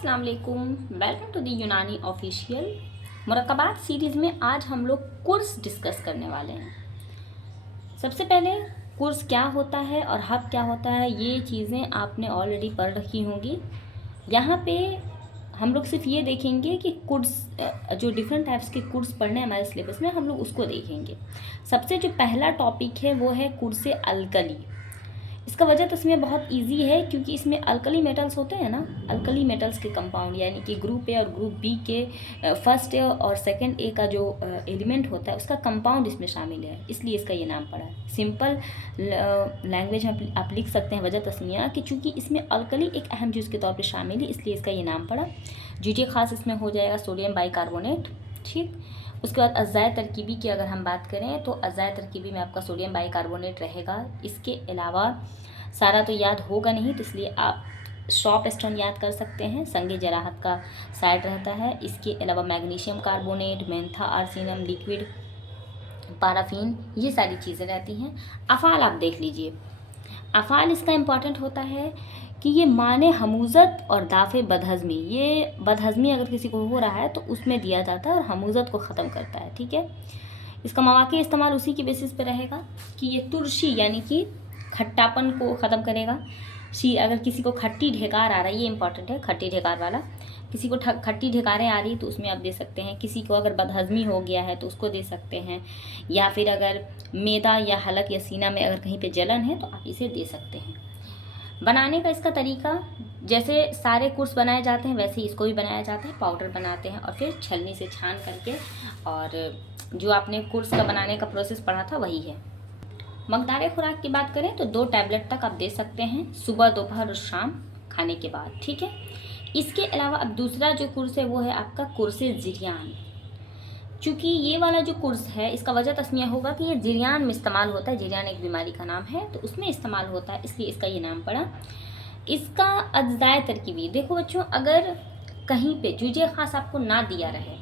अस्सलाम वालेकुम, welcome to the यूनानी ऑफिशियल। मुरक्कबात सीरीज़ में आज हम लोग कुर्स डिस्कस करने वाले हैं। सबसे पहले कुर्स क्या होता है और हब क्या होता है, ये चीज़ें आपने ऑलरेडी पढ़ रखी होंगी। यहाँ पे हम लोग सिर्फ ये देखेंगे कि कुर्स जो डिफरेंट टाइप्स के कुर्स पढ़ने हैं हमारे सिलेबस में, हम लोग उसको देखेंगे। सबसे जो पहला टॉपिक है वो है कुर्स अल्कली। इसका वजह तो इसमें बहुत इजी है क्योंकि इसमें अल्कली मेटल्स होते हैं ना, अल्कली मेटल्स के कंपाउंड यानी कि ग्रुप ए और ग्रुप बी के फर्स्ट ए और सेकंड ए का जो एलिमेंट होता है उसका कंपाउंड इसमें शामिल है, इसलिए इसका ये नाम पड़ा है। सिंपल लैंग्वेज में आप लिख सकते हैं वजह तस्मिया कि चूँकि इसमें अल्कली एक अहम चीज़ के तौर पर शामिल है, इसलिए इसका ये नाम पड़ा। जीजे खास इसमें हो जाएगा सोडियम बाइकार्बोनेट। ठीक, उसके बाद अज़ाय तरकीबी की अगर हम बात करें तो अज़ाय तरकीबी में आपका सोडियम बाइकार्बोनेट रहेगा। इसके अलावा सारा तो याद होगा नहीं, तो इसलिए आप शॉप स्टोन याद कर सकते हैं, संगे जराहत का साइड रहता है। इसके अलावा मैग्नीशियम कार्बोनेट, मेंथा आर्सेनम लिक्विड, पाराफिन, ये सारी चीज़ें रहती हैं। अफ़ाल आप देख लीजिए, अफ़ाल इसका इम्पॉर्टेंट होता है कि ये माने हमूज़त और दाफ़े बदहज़मी। ये बदहज़मी अगर किसी को हो रहा है तो उसमें दिया जाता है और हमूज़त को ख़त्म करता है। ठीक है, इसका मौक़े इस्तेमाल उसी की बेसिस पे रहेगा कि ये तुरशी यानी कि खट्टापन को ख़त्म करेगा। अगर किसी को खट्टी ढेकार आ रहा है, ये इंपॉर्टेंट है, खट्टी ढेकार वाला, किसी को खट्टी ढेकारें आ रही तो उसमें आप दे सकते हैं। किसी को अगर बदहज़मी हो गया है तो उसको दे सकते हैं, या फिर अगर मैदा या हलक या सीना में अगर कहीं पे जलन है तो आप इसे दे सकते हैं। बनाने का इसका तरीका, जैसे सारे कुर्स बनाए जाते हैं वैसे ही इसको भी बनाया जाता है। पाउडर बनाते हैं और फिर छलनी से छान करके, और जो आपने कुर्स का बनाने का प्रोसेस पढ़ा था वही है। मकदार खुराक की बात करें तो 2 टैबलेट तक आप दे सकते हैं, सुबह दोपहर और शाम खाने के बाद। ठीक है, इसके अलावा अब दूसरा जो कुर्स है वो है आपका कुर्स जिरियान। चूँकि ये वाला जो कुर्स है इसका वजह तस्मिया होगा कि ये जिरियान में इस्तेमाल होता है। जिरियान एक बीमारी का नाम है तो उसमें इस्तेमाल होता है, इसलिए इसका ये नाम पड़ा। इसका अज्जाए तरकीबी देखो बच्चों, अगर कहीं पे जुजे खास आपको ना दिया रहे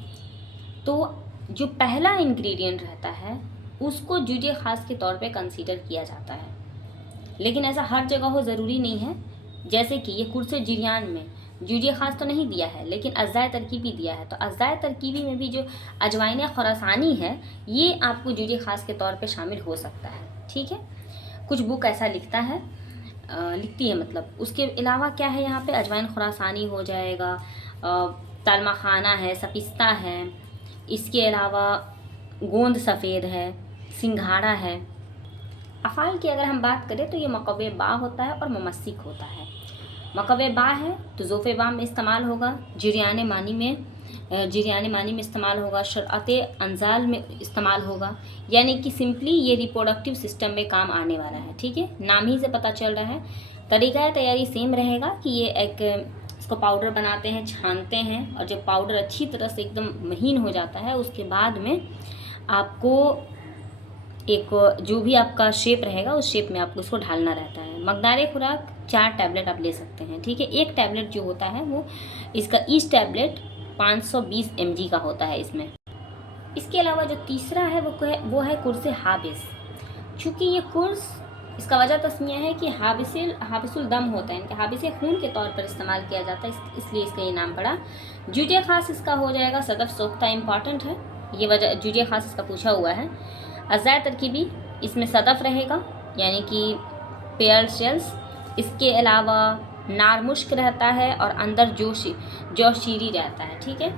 तो जो पहला इंग्रेडिएंट रहता है उसको जुजे खास के तौर पे कंसीडर किया जाता है, लेकिन ऐसा हर जगह हो ज़रूरी नहीं है। जैसे कि ये कुर्स जिरियान में जुजे खास तो नहीं दिया है लेकिन अज़ाय तरकीबी दिया है, तो अज़ाय तरकीबी में भी जो अजवाइन खुरासानी है ये आपको जुजे खास के तौर पे शामिल हो सकता है। ठीक है, कुछ बुक ऐसा लिखता है, लिखती है मतलब। उसके अलावा क्या है, यहाँ पे अजवाइन खुरासानी हो जाएगा, तलमा खाना है, सपिस्ता है, इसके अलावा गोंद सफ़ेद है, सिंघाड़ा है। अफ़ाल की अगर हम बात करें तो ये मकवे बा होता है और मुमस्सिक होता है। मकवे बा है तो ज़ोफ़े बा में इस्तेमाल होगा, जिरियान मानी में इस्तेमाल होगा, शरअत अंजाल में इस्तेमाल होगा, यानी कि सिंपली ये रिप्रोडक्टिव सिस्टम में काम आने वाला है। ठीक है, नाम ही से पता चल रहा है। तरीका तैयारी सेम रहेगा कि ये एक इसको पाउडर बनाते हैं, छानते हैं, और जब पाउडर अच्छी तरह से एकदम महीन हो जाता है उसके बाद में आपको एक जो भी आपका शेप रहेगा उस शेप में आपको इसको ढालना रहता है। मकदार खुराक 4 टैबलेट आप ले सकते हैं। ठीक है, एक टैबलेट जो होता है वो इसका ईच टैबलेट 520 mg का होता है इसमें। इसके अलावा जो तीसरा है वो है कुर्स हाबिस। चूँकि ये कुर्स, इसका वजह तस्मिया है कि हाबिसुल दम होता है, इनके हाबिस खून के तौर पर इस्तेमाल किया जाता है, इसलिए इसका ये नाम पड़ा। जुजे खास इसका हो जाएगा सदफ सोख्ता, इम्पॉर्टेंट है ये वजह, जुजे खास इसका पूछा हुआ है। अज़ाय तरकीबी इसमें सदफ रहेगा यानी कि पेयर शेल्स। इसके अलावा नार मुश्क रहता है और अंदर जोशीरी रहता है। ठीक है,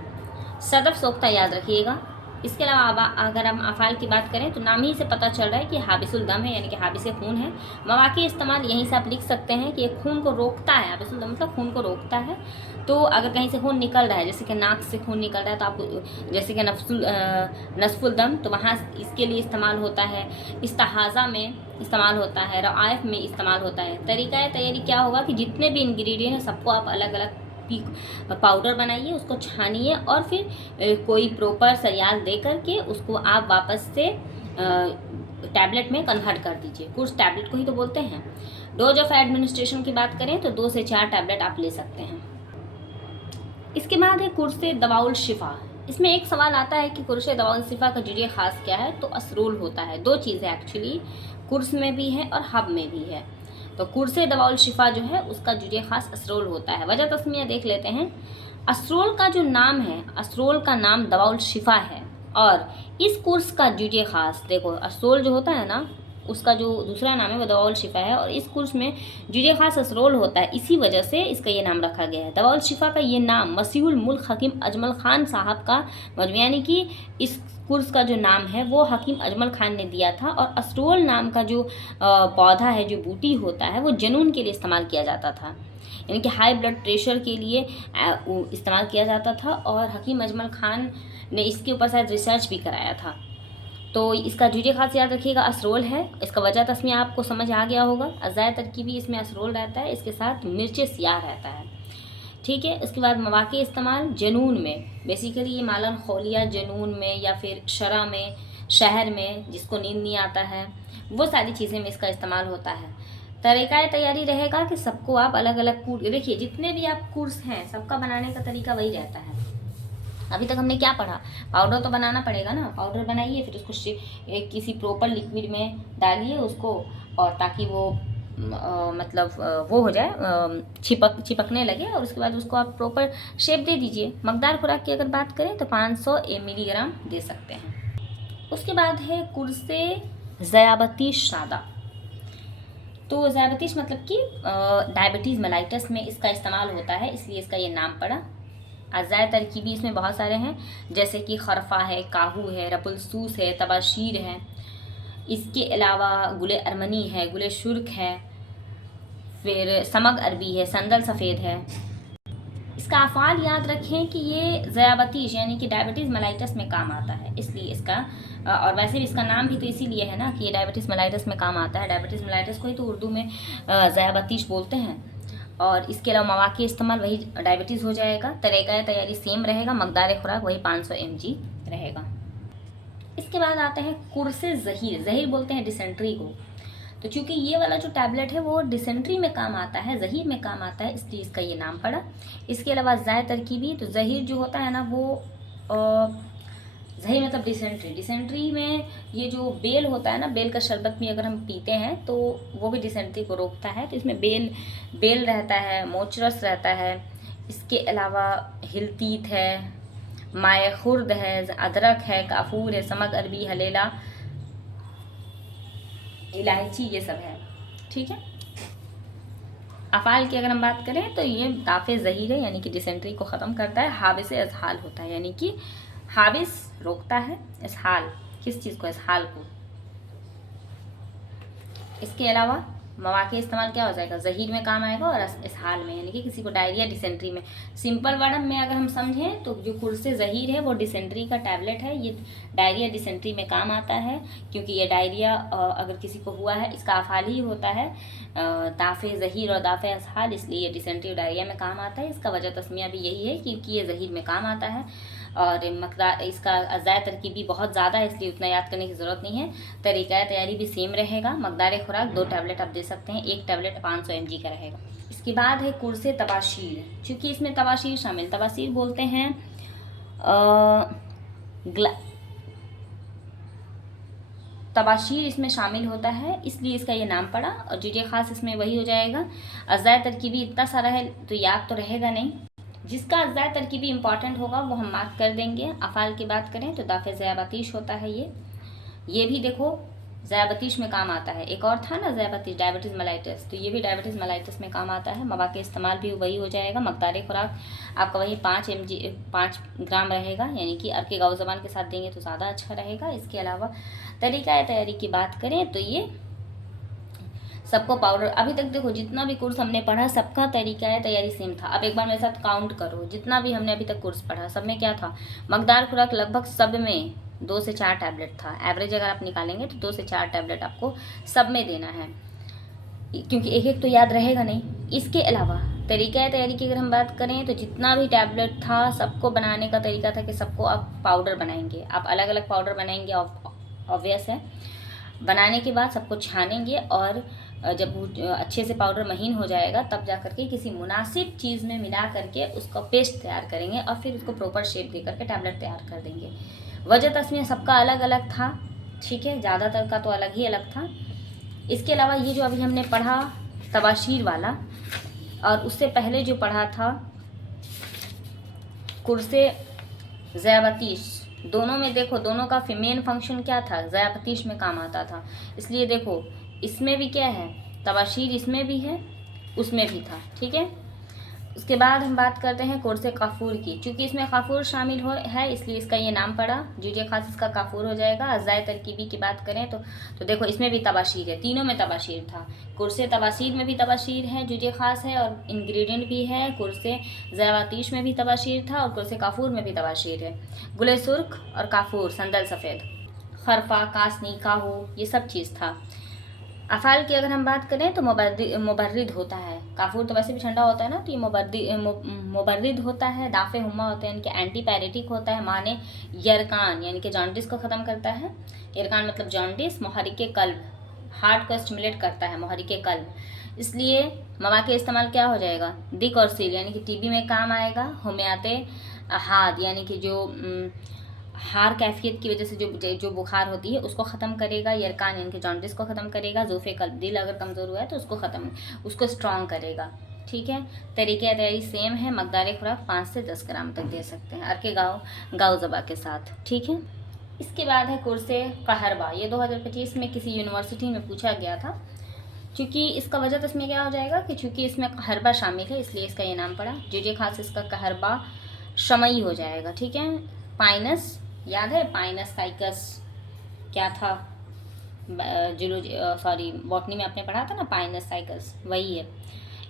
सदफ सोख्ता याद रखिएगा। इसके अलावा अगर हम अफ़ाल की बात करें तो नाम ही से पता चल रहा है कि हाबिसुल दम है यानी कि हाबिस खून है। मवाक़े इस्तेमाल यहीं से आप लिख सकते हैं कि ये खून को रोकता है, हाबिसुल दम मतलब खून को रोकता है। तो अगर कहीं से खून निकल रहा है, जैसे कि नाक से खून निकल रहा है तो आपको, जैसे कि नस्फुल दम, तो वहाँ इसके लिए इस्तेमाल होता है। इस्तिहाज़ा में इस्तेमाल होता है, रआइफ में इस्तेमाल होता है। तरीक़ा तैयारी क्या होगा कि जितने भी इंग्रेडिएंट हैं सबको आप अलग अलग पाउडर बनाइए, उसको छानिए और फिर कोई प्रॉपर सरियाल दे करके उसको आप वापस से टैबलेट में कन्वर्ट कर दीजिए। कुर्स टैबलेट को ही तो बोलते हैं। डोज ऑफ एडमिनिस्ट्रेशन की बात करें तो 2 से 4 टैबलेट आप ले सकते हैं। इसके बाद है कुर्स दवाउल शिफा। इसमें एक सवाल आता है कि कुर्स दवाउल शिफा का जुड़िए ख़ास क्या है, तो असरूल होता है। 2 चीज़ें एक्चुअली कुर्स में भी है और हब में भी है। तो कुर्से दवाउल शिफा जो है उसका जुज़े खास असरोल होता है। वजह तस्मिया देख लेते हैं। असरोल का जो नाम है, असरोल का नाम दवाउल शिफा है, और इस कुर्स का जुज़े खास देखो, असरोल जो होता है ना उसका जो दूसरा नाम है वो दवाउल शिफा है, और इस कुर्स में जुज़े खास असरोल होता है, इसी वजह से इसका ये नाम रखा गया है। दवाउल शिफा का ये नाम मसीहुल मुल्क हकीम अजमल खान साहब का मजमू, यानी कि इस कुर्स का जो नाम है वो हकीम अजमल खान ने दिया था। और असरोल नाम का जो पौधा है, जो बूटी होता है, वो जनून के लिए इस्तेमाल किया जाता था, यानी कि हाई ब्लड प्रेशर के लिए इस्तेमाल किया जाता था, और हकीम अजमल खान ने इसके ऊपर शायद रिसर्च भी कराया था। तो इसका जुज़े खास याद रखिएगा असरोल है। इसका वजह तस्मिया आपको समझ आ गया होगा। अज़ाय तरकीबी इसमें असरोल रहता है, इसके साथ मिर्च सियाह रहता है, ठीक है। उसके बाद मवाक़े इस्तेमाल जनून में, बेसिकली ये मालन खोलिया जनून में या फिर शरा में, शहर में जिसको नींद नहीं आता है, वो सारी चीज़ें में इसका इस्तेमाल होता है। तरीक़ा तैयारी रहेगा कि सबको आप अलग अलग देखिए जितने भी आप कोर्स हैं सबका बनाने का तरीका वही रहता है। अभी तक हमने क्या पढ़ा, पाउडर तो बनाना पड़ेगा ना, पाउडर बनाइए, फिर उसको किसी प्रॉपर लिक्विड में डालिए उसको, और ताकि वो वो हो जाए, चिपकने लगे, और उसके बाद उसको आप प्रॉपर शेप दे दीजिए। मकदार खुराक की अगर बात करें तो 500 मिलीग्राम दे सकते हैं। उसके बाद है कुर्से ज़याबतीश सादा। तो ज़याबतीश मतलब कि डायबिटीज़ मेलाइटस में इसका इस्तेमाल होता है, इसलिए इसका ये नाम पड़ा। अज़ाय तरकीबी इसमें बहुत सारे हैं, जैसे कि खरफा है, काहू है, रपुलसूस है, तबाशीर है। इसके अलावा गुले अरमनी है, गुले शुर्क है, फिर समग अरबी है, संदल सफ़ेद है। इसका अफ़ाल याद रखें कि ये ज़याबतीश यानी कि डायबिटीज़ मेलाइटस में काम आता है, इसलिए इसका और वैसे भी इसका नाम भी तो इसीलिए है ना कि ये डायबिटीज़ मेलाइटस में काम आता है। डायबिटीज़ मेलाइटस को ही तो उर्दू में ज़याबतीश बोलते हैं। और इसके अलावा मवाक़े इस्तेमाल वही डायबिटीज़ हो जाएगा। तरीक़ा तैयारी सेम रहेगा, मकदार खुराक वही 500 mg रहेगा। इसके बाद आते हैं कुर्से ज़हीर। ज़हीर बोलते हैं डिसेंट्री को। तो चूँकि ये वाला जो टैबलेट है वो डिसेंट्री में काम आता है, ज़हीर में काम आता है, इसलिए इसका ये नाम पड़ा। इसके अलावा ज़ाय तरकीबी, तो ज़हीर जो होता है ना वो ज़हीर मतलब डिसेंट्री में ये जो बेल होता है ना, बेल का शरबत भी अगर हम पीते हैं तो वो भी डिसेंट्री को रोकता है। तो इसमें बेल रहता है, मोचरस रहता है। इसके अलावा हिलतीत है, माए खुर्द है, अदरक है, काफूर है, समग अरबी, हलेला, इलायची, ये सब है, ठीक है। अफ़ाल की अगर हम बात करें तो ये दाफ़े ज़हीर है, यानी कि डिसेंट्री को ख़त्म करता है। हाबिस अज़हाल होता है, यानी कि हाबिस रोकता है, इसहाल किस चीज़ को, इसहाल को। इसके अलावा मवाक़े इस्तेमाल क्या हो जाएगा, ज़हीर में काम आएगा और इसहाल में, यानी कि किसी को डायरिया डिसेंट्री में। सिंपल वर्ड में अगर हम समझें तो जो कुर्से ज़हीर है वो डिसेंट्री का टैबलेट है। ये डायरिया डिसेंट्री में काम आता है, क्योंकि ये डायरिया अगर किसी को हुआ है, इसका अफ़ाल ही होता है दाफ़े ज़हीर और दाफ़े इसहाल, इसलिए ये डिसेंट्री और डायरिया में काम आता है। इसका वजह तस्मिया भी यही है क्योंकि ये ज़हीर में काम आता है। और मकदार इसका अज़ाय तरकीबी बहुत ज़्यादा है, इसलिए उतना याद करने की ज़रूरत नहीं है। तरीक़ा तैयारी भी सेम रहेगा। मकदार खुराक 2 टैबलेट आप दे सकते हैं, 1 टैबलेट 500 mg का रहेगा। इसके बाद है कुर्से तबाशीर। चूँकि इसमें तबाशीर शामिल, तबाशीर बोलते हैं तबाशीर इसमें शामिल होता है, इसलिए इसका ये नाम पड़ा। और जुज़े ख़ास इसमें वही हो जाएगा। अज़ाय तरकीबी इतना सारा है तो याद तो रहेगा नहीं। जिसका अज़ाय तरकीबी इंपॉर्टेंट होगा वो हम मार्क कर देंगे। अफ़ाल की बात करें तो दाफ़े ज़याबतीश होता है ये भी देखो ज़याबतीश में काम आता है। एक और था ना ज़याबतीश, डायबिटीज़ मेलाइटस, तो ये भी डायबिटीज़ मेलाइटस में काम आता है। मवाक़े इस्तेमाल भी वही हो जाएगा। मकदार खुराक आपका वही 5 ग्राम रहेगा, यानी कि अरके गाँव ज़बान के साथ देंगे तो ज़्यादा अच्छा रहेगा। इसके अलावा तरीक़ा तैयारी की बात करें तो ये सबको पाउडर, अभी तक देखो जितना भी कोर्स हमने पढ़ा सबका तरीका तैयारी सेम था। अब एक बार मेरे साथ काउंट करो, जितना भी हमने अभी तक कोर्स पढ़ा सब में क्या था, मकदार खुराक लगभग सब में 2 से 4 टैबलेट था। एवरेज अगर आप निकालेंगे तो 2 से 4 टैबलेट आपको सब में देना है, क्योंकि एक एक तो याद रहेगा नहीं। इसके अलावा तरीका तैयारी की अगर हम बात करें तो जितना भी टैबलेट था सबको बनाने का तरीका था कि सबको आप पाउडर बनाएंगे, आप अलग अलग पाउडर बनाएंगे, ऑब्वियस है। बनाने के बाद सबको छानेंगे और जब अच्छे से पाउडर महीन हो जाएगा तब जा करके किसी मुनासिब चीज़ में मिला करके उसका पेस्ट तैयार करेंगे और फिर उसको प्रॉपर शेप दे करके टैबलेट तैयार कर देंगे। वजह तस्मिया सबका अलग अलग था, ठीक है, ज़्यादातर का तो अलग ही अलग था। इसके अलावा ये जो अभी हमने पढ़ा तबाशीर वाला, और उससे पहले जो पढ़ा था कुर्से ज़याबतीश, दोनों में देखो दोनों का मेन फंक्शन क्या था, ज़याबतीश में काम आता था। इसलिए देखो इसमें भी क्या है, तबाशीर इसमें भी है उसमें भी था, ठीक है। उसके बाद हम बात करते हैं कुर्से काफूर की। चूँकि इसमें काफूर शामिल है इसलिए इसका ये नाम पड़ा, जुजे खास इसका काफूर हो जाएगा। अज़ाय तरकीबी की बात करें तो देखो इसमें भी तबाशीर है, तीनों में तबाशीर था। कुर्से तबाशीर में भी तबाशीर है, जुजे खास है और इंग्रेडिएंट भी है। कुर्से ज़यावातीश में भी तबाशीर था और कुर्से काफूर में भी तबाशीर है। गुले सुर्ख और काफूर, संदल सफ़ेद, खरफा, कासनी, काहू, ये सब चीज़ था। अफ़ाल की अगर हम बात करें तो मुबर्रिद होता है। काफूर तो वैसे भी ठंडा होता है ना, तो ये मुबर्रिद होता है। दाफ़े हुमा होते हैं, इनके एंटी पैरेटिक होता है। माने यरकान यानी कि जॉन्डिस को ख़त्म करता है। यरकान मतलब जॉन्डिस। मुहर्रिके कल्ब, हार्ट को स्टिमुलेट करता है मुहर्रिके कल्ब। इसलिए मवा के इस्तेमाल क्या हो जाएगा, दिक और सील यानी कि टीबी में काम आएगा। हुम्याते हाद यानी कि जो हार कैफियत की वजह से जो बुखार होती है उसको ख़त्म करेगा। यरकान यानी कि जॉन्डिस को ख़त्म करेगा। ज़ोफ़े कल्ब, दिल अगर कमज़ोर हुआ है तो उसको स्ट्रॉन्ग करेगा, ठीक है। तरीक़े तैयारी सेम है। मकदार खुराक 5 से 10 ग्राम तक दे सकते हैं अर्के गाँव ज़बा के साथ, ठीक है। इसके बाद है कुर्से कहरबा। ये 2025 में किसी यूनिवर्सिटी में पूछा गया था। चूँकि इसका वजह तो इसमें क्या हो जाएगा कि चूँकि इसमें कहरबा शामिल है इसलिए इसका ये नाम पड़ा। जुजे खास इसका कहरबा शमई हो जाएगा, ठीक है। पाइनस, याद है पाइनस साइकस क्या था, बॉटनी में आपने पढ़ा था ना, पाइनस साइकस वही है।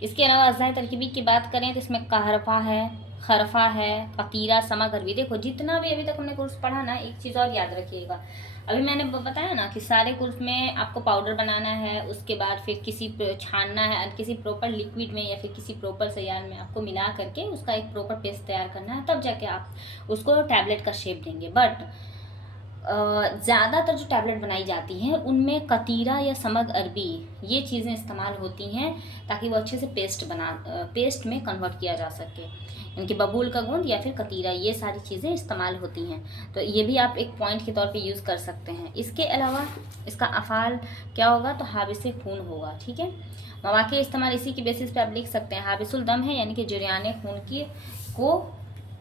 इसके अलावा अज़ाय तरकीबी की बात करें तो इसमें कहरफा है, खरफा है, कतीरा, समागरवी। देखो जितना भी अभी तक हमने कोर्स पढ़ा ना, एक चीज़ और याद रखिएगा। अभी मैंने बताया ना कि सारे कोर्स में आपको पाउडर बनाना है, उसके बाद फिर छानना है किसी प्रॉपर लिक्विड में या फिर किसी प्रॉपर सयान में आपको मिला करके उसका एक प्रॉपर पेस्ट तैयार करना है, तब जाके आप उसको टैबलेट का शेप देंगे। बट ज़्यादातर जो टैबलेट बनाई जाती हैं उनमें कतीरा या समग अरबी ये चीज़ें इस्तेमाल होती हैं ताकि वो अच्छे से पेस्ट में कन्वर्ट किया जा सके। इनके बबूल का गोंद या फिर कतीरा, ये सारी चीज़ें इस्तेमाल होती हैं, तो ये भी आप एक पॉइंट के तौर पे यूज़ कर सकते हैं। इसके अलावा इसका अफ़ाल क्या होगा तो हाबिस खून होगा, ठीक है। मवाक़े इस्तेमाल इसी की बेसिस पे आप लिख सकते हैं। हाबिसुल दम है यानी कि जरियाने खून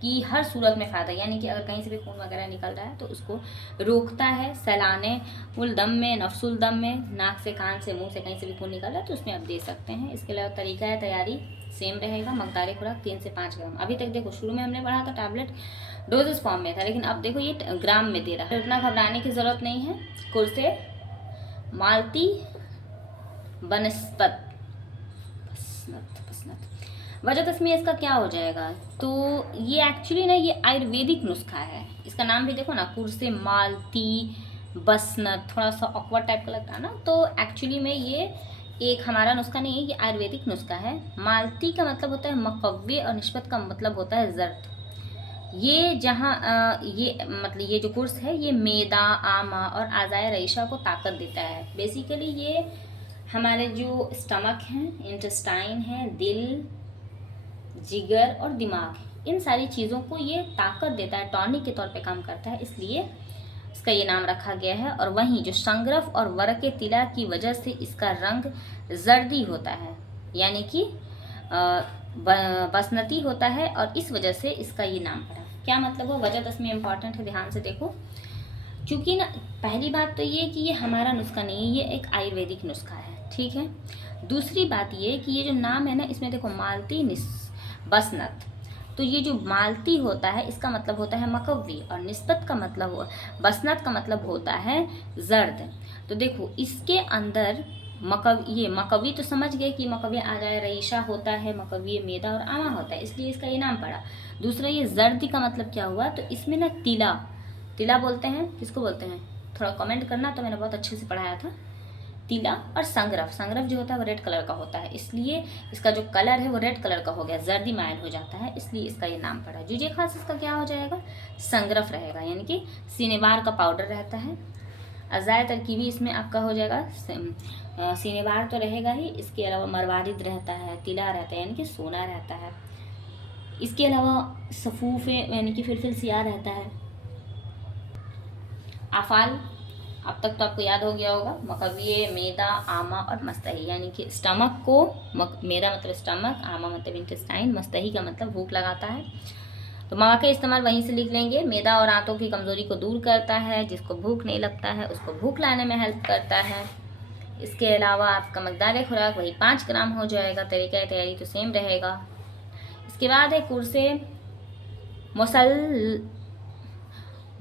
की हर सूरत में फ़ायदा, यानी कि अगर कहीं से भी खून वगैरह निकल रहा है तो उसको रोकता है। सैलाने उल दम में, नफ्सुल दम में, नाक से, कान से, मुंह से कहीं से भी खून निकल रहा है तो उसमें आप दे सकते हैं। इसके अलावा तरीका है तैयारी सेम रहेगा। मकदार खुराक 3 से 5 ग्राम। अभी तक देखो शुरू में हमने पढ़ा था टैबलेट डोजेस फॉर्म में था, लेकिन अब देखो ये ग्राम में दे रहा है। इतना घबराने की ज़रूरत नहीं है। कुर्से मालती बनस्पत, वजह तस्मीर इसका क्या हो जाएगा, तो ये एक्चुअली ना ये आयुर्वेदिक नुस्खा है। इसका नाम भी देखो ना, कुर्से मालती बसनत, थोड़ा सा ऑकवर्ड टाइप का लगता है ना, तो एक्चुअली में ये एक हमारा नुस्खा नहीं है, ये आयुर्वेदिक नुस्खा है। मालती का मतलब होता है मकव्वे और निस्बत का मतलब होता है जर्द। ये जहाँ ये मतलब ये जो कुर्स है ये मैदा, आमा और आज़ाए रईशा को ताकत देता है। बेसिकली ये हमारे जो स्टमक हैं, इंटेस्टाइन है, दिल, जिगर और दिमाग, इन सारी चीज़ों को ये ताकत देता है, टॉनिक के तौर पे काम करता है, इसलिए इसका ये नाम रखा गया है। और वहीं जो संग्रफ और वरके तिला की वजह से इसका रंग जर्दी होता है, यानी कि बसनती होता है, और इस वजह से इसका ये नाम पड़ा। क्या मतलब हो, वजह तस्मीर इम्पॉर्टेंट है, ध्यान से देखो। क्योंकि ना पहली बात तो ये कि ये हमारा नुस्खा नहीं है, ये एक आयुर्वेदिक नुस्खा है, ठीक है। दूसरी बात ये कि ये जो नाम है ना, इसमें देखो मालती बसनत, तो ये जो मालती होता है इसका मतलब होता है मकव्वी, और निस्बत का मतलब बसनत का मतलब होता है जर्द। तो देखो इसके अंदर ये मकवी तो समझ गए कि मकवी आ जाए, रईशा होता है, मकवी मैदा और आमा होता है, इसलिए इसका ये नाम पड़ा। दूसरा ये जर्दी का मतलब क्या हुआ, तो इसमें ना तिला बोलते हैं, किसको बोलते हैं थोड़ा कमेंट करना, तो मैंने बहुत अच्छे से पढ़ाया था। तिला और संग्रफ जो होता है वो रेड कलर का होता है, इसलिए इसका जो कलर है वो रेड कलर का हो गया, जर्दी माइल हो जाता है, इसलिए इसका ये नाम पड़ा। जुजे खास इसका क्या हो जाएगा, संग्रफ रहेगा, यानी कि सीनेवार का पाउडर रहता है। अज़ाय तरकीबी इसमें आपका हो जाएगा, सीनेवार तो रहेगा ही, इसके अलावा मरवारिद रहता है, तिला रहता है यानी कि सोना रहता है, इसके अलावा सफ़ूफ़े यानी कि फिलफिल सियाह रहता है। अब तक तो आपको याद हो गया होगा। मकविये, मैदा, आमा और मस्तही, यानी कि स्टमक को मैदा मतलब स्टमक, आमा मतलब इंटेस्टाइन, मस्तही का मतलब भूख लगाता है। तो मवाक़े इस्तेमाल वहीं से लिख लेंगे। मैदा और आंतों की कमज़ोरी को दूर करता है, जिसको भूख नहीं लगता है उसको भूख लाने में हेल्प करता है। इसके अलावा आपका मकदार खुराक वही 5 ग्राम हो जाएगा। तरीक़ा तैयारी तो सेम रहेगा। इसके बाद है कुर्से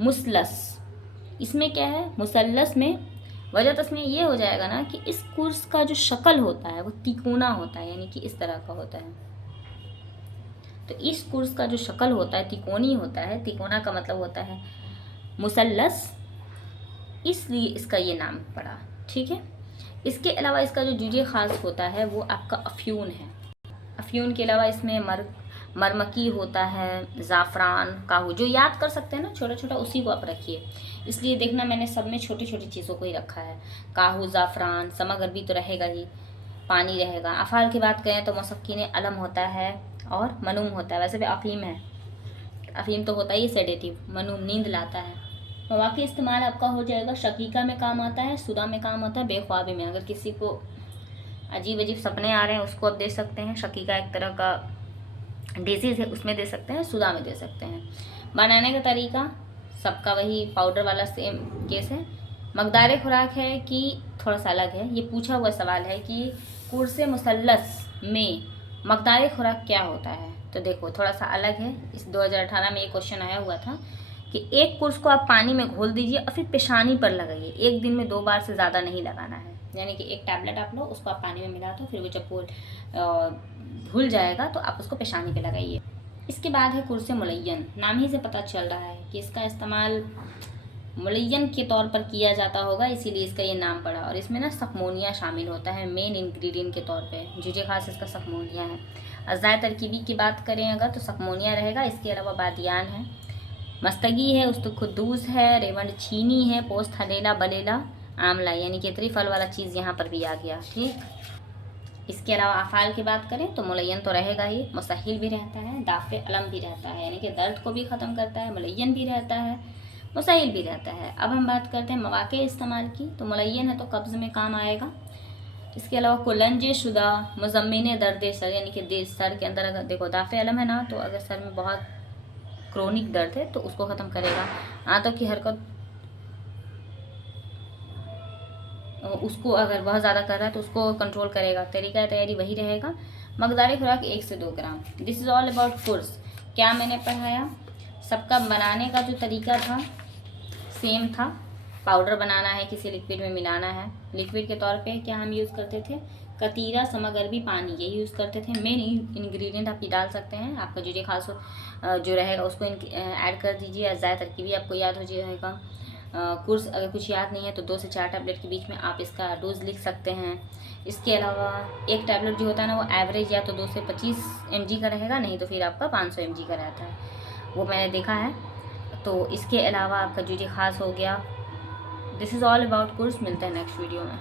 मुसलस। इसमें क्या है, मुसल्लस में वजह तस्मीह ये हो जाएगा ना कि इस कुर्स का जो शक्ल होता है वो तिकोना होता है, यानी कि इस तरह का होता है। तो इस कुर्स का जो शक्ल होता है तिकोनी होता है। तिकोना का मतलब होता है मुसल्लस, इसलिए इसका ये नाम पड़ा। ठीक है। इसके अलावा इसका जो जुज़े ख़ास होता है वो आपका अफ्यून है। अफ्यून के अलावा इसमें मरमकी होता है, ज़ाफ़रान, काहू, जो याद कर सकते हैं ना छोटा छोटा उसी को आप रखिए। इसलिए देखना मैंने सब में छोटी छोटी चीज़ों को ही रखा है। काहू, ज़ाफ़रान, समग अरबी तो रहेगा ही, पानी रहेगा। अफ़ाल की बात करें तो मुसक्किन अलम होता है और मनूम होता है। वैसे भी अफ़ीम है, अफ़ीम तो होता ही सेडेटिव, मनूम नींद लाता है। मवाक़े इस्तेमाल आपका हो जाएगा शकीका में काम आता है, सुदा में काम आता है, बेख्वाबी में। अगर किसी को अजीब अजीब सपने आ रहे हैं उसको आप दे सकते हैं। शकीका एक तरह का डिजीज़ है, उसमें दे सकते हैं, सुदा में दे सकते हैं। बनाने का तरीका सबका वही पाउडर वाला सेम केस है। मकदार खुराक है कि थोड़ा सा अलग है। ये पूछा हुआ सवाल है कि कुर्से मुसल्लस में मकदार खुराक क्या होता है। तो देखो थोड़ा सा अलग है। इस 2018 में ये क्वेश्चन आया हुआ था कि एक कुर्स को आप पानी में घोल दीजिए और फिर पेशानी पर लगाइए। एक दिन में 2 बार से ज़्यादा नहीं लगाना है। यानी कि एक टैबलेट आप लो, उसको आप पानी में मिला दो, फिर वो जब घुल जाएगा तो आप उसको पेशानी पे लगाइए। इसके बाद है कुर्से मुलय्यन। नाम ही से पता चल रहा है कि इसका इस्तेमाल मुलय्यन के तौर पर किया जाता होगा, इसीलिए इसका ये नाम पड़ा। और इसमें ना सखमोनिया शामिल होता है मेन इंग्रेडिएंट के तौर पे। जुजे खास इसका सखमोनिया है। अज़ाय तरकीबी की बात करें अगर तो सखमोनिया रहेगा। इसके अलावा बादियान है, मस्तगी है, उस्तुखुद्दूस है, रेवंड चीनी है, पोस्त हलेला बलेला, आमला, यानी कि त्रिफल वाला चीज़ यहाँ पर भी आ गया। ठीक। इसके अलावा अफ़ाल की बात करें तो मुलय्यन तो रहेगा ही, मुसहिल भी रहता है, दाफ़े अलम भी रहता है, यानी कि दर्द को भी ख़त्म करता है। मुलय्यन भी रहता है, मुसहिल भी रहता है। अब हम बात करते हैं मवाक़े इस्तेमाल की। तो मुलय्यन है तो कब्ज़ में काम आएगा। इसके अलावा कुलंज शुदा, मुज़म्मिन दर्द सर, यानी कि सर के अंदर अगर देखो दाफ़े अलम है ना, तो अगर सर में बहुत क्रोनिक दर्द है तो उसको ख़त्म करेगा। आंतों की हरकत उसको अगर बहुत ज़्यादा कर रहा है तो उसको कंट्रोल करेगा। तरीका तैयारी वही रहेगा। मकदार खुराक 1 से 2 gram. This is all about course. क्या मैंने पढ़ाया, सबका बनाने का जो तरीका था सेम था। पाउडर बनाना है, किसी लिक्विड में मिलाना है। लिक्विड के तौर पे क्या हम यूज़ करते थे, कतीरा, समग अरबी, पानी, यही यूज़ करते थे। मेन इंग्रेडिएंट आप ये डाल सकते हैं। आपका जो खास जो रहेगा उसको ऐड कर दीजिए। अज़ाय तरकीबी आपको याद हो जाएगा। कुर्स अगर कुछ याद नहीं है तो 2 से 4 टैबलेट के बीच में आप इसका डोज लिख सकते हैं। इसके अलावा एक टैबलेट जो होता है ना वो एवरेज या तो 2 से 25 mg का रहेगा, नहीं तो फिर आपका 500 mg का रहता है, वो मैंने देखा है। तो इसके अलावा आपका जो खास हो गया। This is all about course. मिलता है नेक्स्ट वीडियो में।